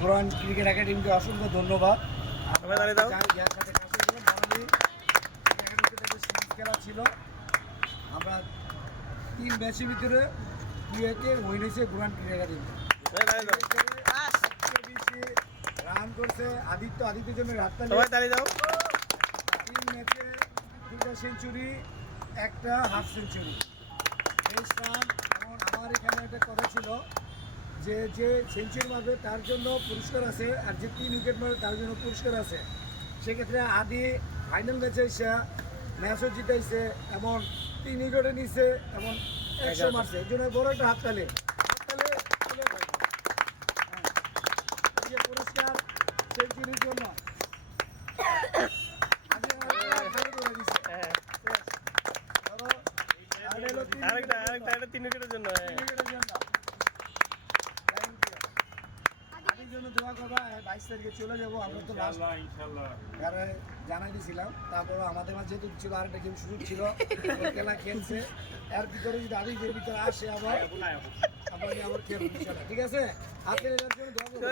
কোরআন cricket একাডেমিকে অসংখ্য ধন্যবাদ। খেলা ছিল, আমরা 3 ম্যাচের ভিতরে 2-1 উইন হয়েছে কোরআন ক্রিকেট একাডেমি। রান করছে আদিত্যের জন্য হাততালি। 3 ম্যাচে 2টা সেঞ্চুরি, 1টা হাফ সেঞ্চুরি, 23 রান। এবং আমার এখানে একটা কথা ছিল যে যে সেঞ্চুরি মারবে তার জন্য পুরস্কার আছে, আর যে 3 উইকেট মারবে তার জন্য পুরস্কার আছে। সেক্ষেত্রে আদি ফাইনাল ম্যাচে এসে ম্যাচও জিতাইছে এবং 3 উইকেটে নিছে এবং 100 মারছে। এই জন্য বড় একটা হাততালি পুরস্কার সেঞ্চুরির জন্য। দোয়া করবা, 22 তারিখে চলে যাবো। আমরা তো জানাই দিয়েছিলাম, তারপর আমাদের মাঝে যেহেতু ছিল আরেকটা গেম সুযোগ ছিল, খেলা খেলছে। এর ভিতরে যদি আদিকের ভিতরে আসে আবার খেলবো, ঠিক আছে? হাতের জন্য দোয়া করবো।